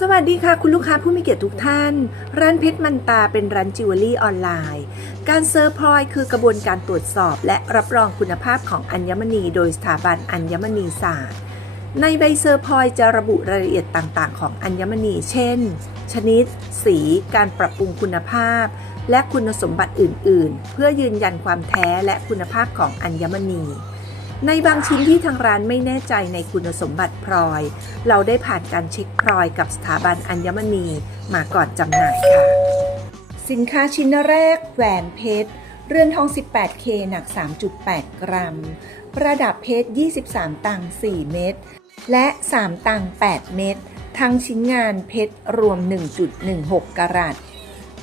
สวัสดีค่ะ คุณลูกค้าผู้มีเกียรติทุกท่าน ร้านเพชรมันตาเป็นร้านจิวเวลรี่ออนไลน์ การเซอร์พลอยคือกระบวนการตรวจสอบ และรับรองคุณภาพของอัญมณี โดยสถาบันอัญมณีศาสตร์ ในใบเซอร์พลอยจะระบุรายละเอียดต่างๆ ของอัญมณี เช่น ชนิด สี การปรับปรุงคุณภาพ และคุณสมบัติอื่น ๆ เพื่อยืนยันความแท้และคุณภาพของอัญมณี ในบางชิ้นที่ทางร้านไม่แน่ใจในคุณสมบัติพลอย เราได้ผ่านการเช็คพลอยกับสถาบันอัญมณีมาก่อนจำหน่ายค่ะ สินค้าชิ้นแรกแหวนเพชร เรือนทอง 18K หนัก 3.8 กรัม ประดับเพชร 23 ตัง 4 เม็ด และ 3 ตัง 8 เม็ด ทั้งชิ้นงานเพชรรวม 1.16 กรัต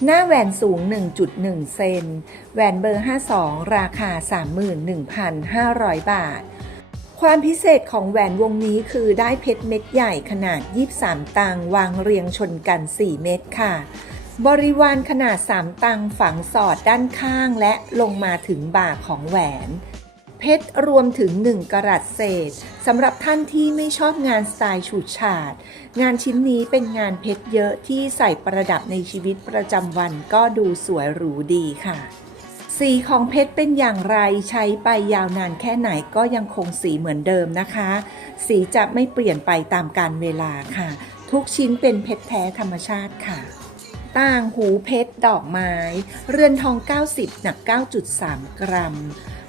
หน้าแหวนสูง 1.1 เซน แหวนเบอร์ 52 ราคา 31,500 บาท ความพิเศษของแหวนวงนี้คือได้เพชรเม็ดใหญ่ขนาด 23 ตังวางเรียงชนกัน 4 เม็ดค่ะ บริวารขนาด 3 ตังฝังสอดด้านข้างและลงมาถึงบ่าของแหวน เพชรรวมถึง 1กรัตเศษสำหรับท่านที่ไม่ชอบงานสไตล์ฉูดฉาด งานชิ้นนี้เป็นงานเพชรเยอะที่ใส่ประดับในชีวิตประจำวันก็ดูสวยหรูดีค่ะ สีของเพชรเป็นอย่างไรใช้ไปยาวนานแค่ไหนก็ยังคงสีเหมือนเดิมนะคะ สีจะไม่เปลี่ยนไปตามกาลเวลาค่ะ ทุกชิ้นเป็นเพชรแท้ธรรมชาติค่ะต่างหูเพชรดอกไม้ เรือนทอง 90 หนัก 9.3 กรัม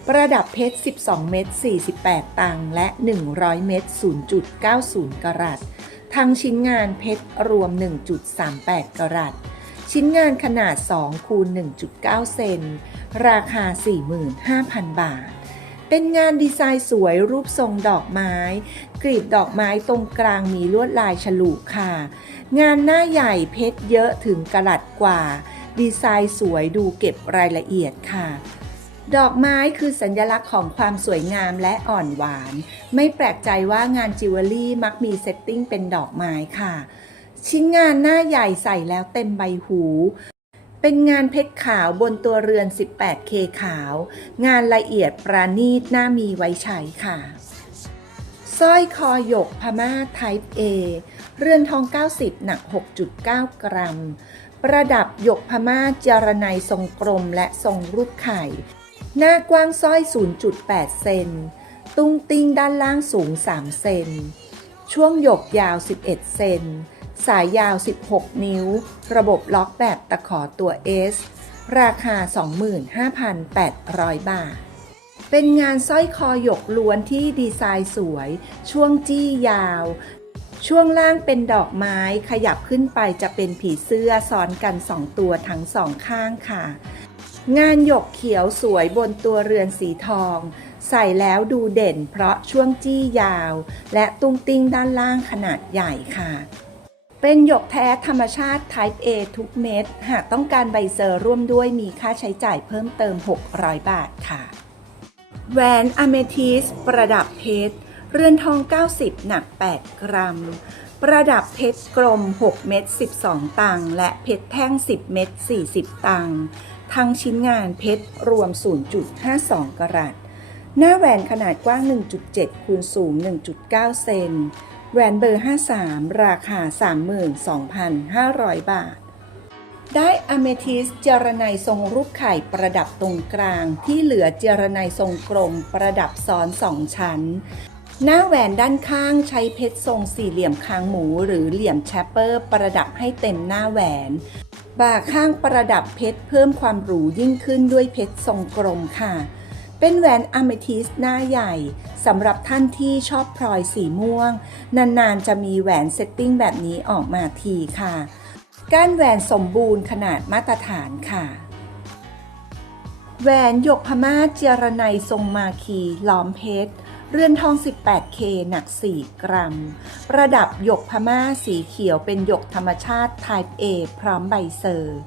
ประดับเพชร 12 เม็ด 48 ตังค์และ 100 เม็ด 0.90 กรัตทั้งชิ้นงานเพชรรวม 1.38 กรัตชิ้นงานขนาด 2 คูณ 1.9 เซน ราคา 45,000 บาท เป็นงานดีไซน์สวยรูปทรงดอกไม้ กรีบดอกไม้ตรงกลางมีลวดลายฉลุค่ะ งานหน้าใหญ่เพชรเยอะถึงกะลัดกว่า ดีไซน์สวยดูเก็บรายละเอียดค่ะ ดอกไม้คือสัญลักษณ์ของความสวยงามและอ่อนหวาน ไม่แปลกใจว่างานจิวเวลรี่มักมีเซตติ้งเป็นดอกไม้ค่ะ ชิ้นงานหน้าใหญ่ใส่แล้วเต็มใบหู เป็นงานเพชรขาวบนตัวเรือน 18K ขาว งานละเอียดปราณีตน่ามีไว้ใช้ค่ะสร้อยคอหยกพม่า Type A เรือนทอง 90 หนัก 6.9 กรัม ประดับหยกพม่าเจรไนทรงกลมและทรงรูปไข่ หน้ากว้างสร้อย 0.8 เซน ตุ้งติ้งด้านล่างสูง 3 เซน ช่วงหยกยาว 11 เซน สายยาว 16 นิ้ว ระบบล็อกแบบตะขอตัว S ราคา 25,800 บาท เป็นงานสร้อยคอหยกล้วนที่ดีไซน์สวย ช่วงจี้ยาว ช่วงล่างเป็นดอกไม้ขยับขึ้นไปจะเป็นผีเสื้อซ้อนกันสองตัวทั้งสองข้างค่ะ งานหยกเขียวสวยบนตัวเรือนสีทอง ใส่แล้วดูเด่นเพราะช่วงจี้ยาว และตุ้งติ้งด้านล่างขนาดใหญ่ค่ะ เป็นหยกแท้ธรรมชาติ Type A ทุกเม็ด หากต้องการใบเซอร์ร่วมด้วยมีค่าใช้จ่ายเพิ่มเติม 600 บาทค่ะ แหวนอเมทิสประดับเพชร เรือนทอง 90 หนัก 8 กรัมประดับเพชรกลม 6 เม็ด 12 ตังค์ และเพชรแท่ง 10 เม็ด 40 ตังค์ ทั้งชิ้นงานเพชรรวม 0.52 กรัต หน้าแหวนขนาดกว้าง 1.7 คูณสูง 1.9 เซน แหวนเบอร์ 53 ราคา 32,500 บาท ได้อเมทิสเจรไนทรงรูปไข่ประดับตรงกลาง ที่เหลือเจรไนทรงกลมประดับซ้อนสองชั้น หน้าแหวนด้านข้างใช้เพชรทรงสี่เหลี่ยมคางหมูหรือเหลี่ยมแชปเปอร์ประดับให้เต็มหน้าแหวน บ่าข้างประดับเพชรเพิ่มความหรูยิ่งขึ้นด้วยเพชรทรงกลมค่ะ เป็นแหวนอะเมทิสหน้าใหญ่สำหรับท่านที่ชอบพลอยสีม่วง นานๆจะมีแหวนเซตติ้งแบบนี้ออกมาทีค่ะก้านแหวนสมบูรณ์ขนาดมาตรฐานค่ะ แหวนหยกพม่าเจรไนทรงมาคีล้อมเพชร เรือนทอง 18K หนัก 4 กรัม ประดับหยกพม่าสีเขียวเป็นหยกธรรมชาติ Type A พร้อมใบเซอร์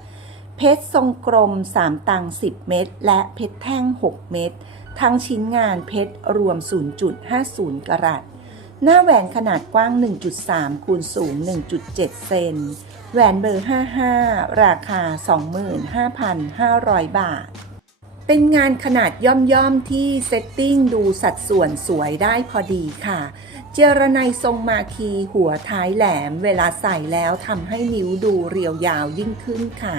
เพชรทรงกลม 3 ตัง 10 เม็ดและเพชรแท่ง 6 เม็ดทั้งชิ้นงานเพชรรวม 0.50 กรัตหน้าแหวนขนาดกว้าง 1.3 คูณสูง 1.7 เซน แหวนเบอร์ 55 ราคา 25,500 บาท เป็นงานขนาดย่อมๆที่เซตติ้งดูสัดส่วนสวยได้พอดีค่ะ เจรไนทรงมาคีหัวท้ายแหลมเวลาใส่แล้วทำให้นิ้วดูเรียวยาวยิ่งขึ้นค่ะ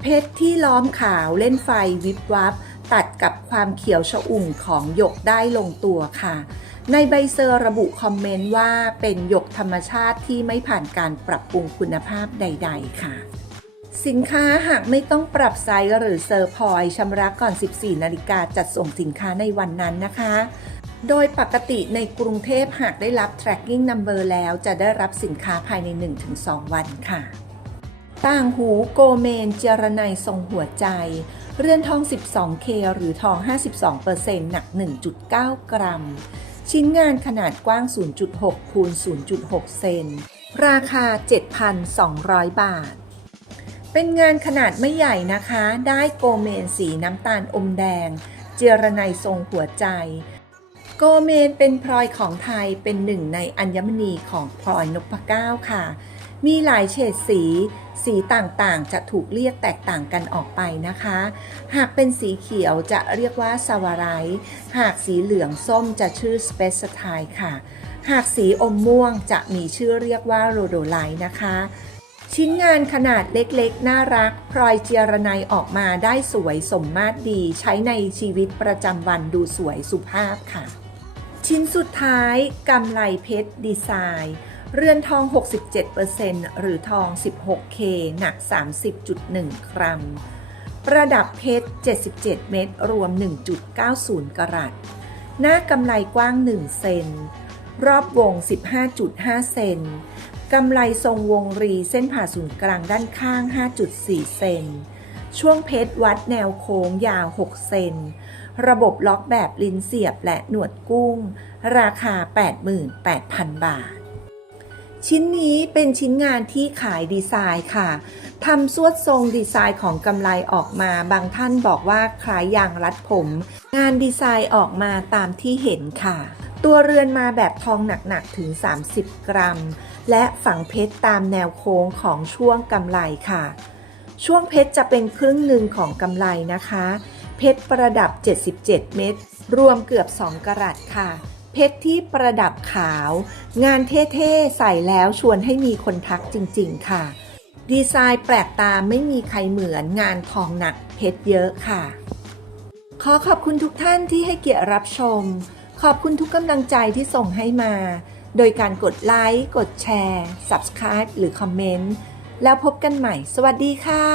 เพชรที่ล้อมขาวเล่นไฟวิบวับ ตัดกับความเขียวชอุ่มของหยกได้ลงตัวค่ะ ในใบเซอร์ระบุคอมเมนต์ว่าเป็นหยกธรรมชาติที่ไม่ผ่านการปรับปรุงคุณภาพใด ๆ ค่ะ สินค้าหากไม่ต้องปรับไซส์หรือเซอร์พอยชำระก่อน 14 นาฬิกาจัดส่งสินค้าในวันนั้นนะคะ โดยปกติในกรุงเทพหากได้รับ tracking number แล้วจะได้รับสินค้าภายใน 1-2 วันค่ะ ต่างหูโกเมนเจรไนทรงหัวใจ เรือนทอง 12K หรือทอง 52%หนัก 1.9 กรัม ชิ้นงานขนาดกว้าง 0.6คูณ0.6 เซน ราคา 7,200 บาท เป็นงานขนาดไม่ใหญ่นะคะ ได้โกเมนสีน้ำตาลอมแดง เจรไนทรงหัวใจ โกเมนเป็นพลอยของไทยเป็นหนึ่งในอัญมณีของพลอยนพเก้าค่ะ มีหลายเฉดสี สีต่างๆ จะถูกเรียกแตกต่างกันออกไปนะคะ หากเป็นสีเขียวจะเรียกว่าสวารต์หากสีเหลืองส้มจะชื่อสเปซไทค่ะ หากสีอมม่วงจะมีชื่อเรียกว่าโรโดไลท์นะคะ ชิ้นงานขนาดเล็กๆ น่ารัก พลอยเจียรไนออกมาได้สวยสมมาตรดี ใช้ในชีวิตประจำวันดูสวยสุภาพค่ะ ชิ้นสุดท้ายกำไลเพชรดีไซน์ เรือนทอง 67%หรือทอง 16K หนัก 30.1 กรัม ประดับเพชร 77 เม็ดรวม 1.90 กรัต หน้ากำไลกว้าง 1 เซนรอบวง 15.5 เซน กำไลทรงวงรีเส้นผ่าศูนย์กลางด้านข้าง 5.4 เซน ช่วงเพชรวัดแนวโค้งยาว 6 เซน ระบบล็อกแบบลิ้นเสียบและหนวดกุ้ง ราคา 88,000 บาท ชิ้นนี้เป็นชิ้นงานที่ขายดีไซน์ค่ะทำสวดทรงดีไซน์ของกำไลออกมา บางท่านบอกว่าคล้ายยางรัดผม งานดีไซน์ออกมาตามที่เห็นค่ะ ตัวเรือนมาแบบทองหนักๆถึง 30 กรัม และฝังเพชรตามแนวโค้งของช่วงกำไลค่ะ ช่วงเพชรจะเป็นครึ่งหนึ่งของกำไลนะคะ เพชรประดับ 77 เม็ดรวมเกือบ 2กรัตค่ะ เพชรที่ประดับขาว งานเท่ๆ ใส่แล้วชวนให้มีคนทักจริงๆค่ะ ดีไซน์แปลกตาไม่มีใครเหมือนงานทองหนักเพชรเยอะค่ะ ขอขอบคุณทุกท่านที่ให้เกียรติรับชม ขอบคุณทุกกำลังใจที่ส่งให้มา โดยการกดไลค์ กดแชร์ Subscribe หรือคอมเมนต์ แล้วพบกันใหม่ สวัสดีค่ะ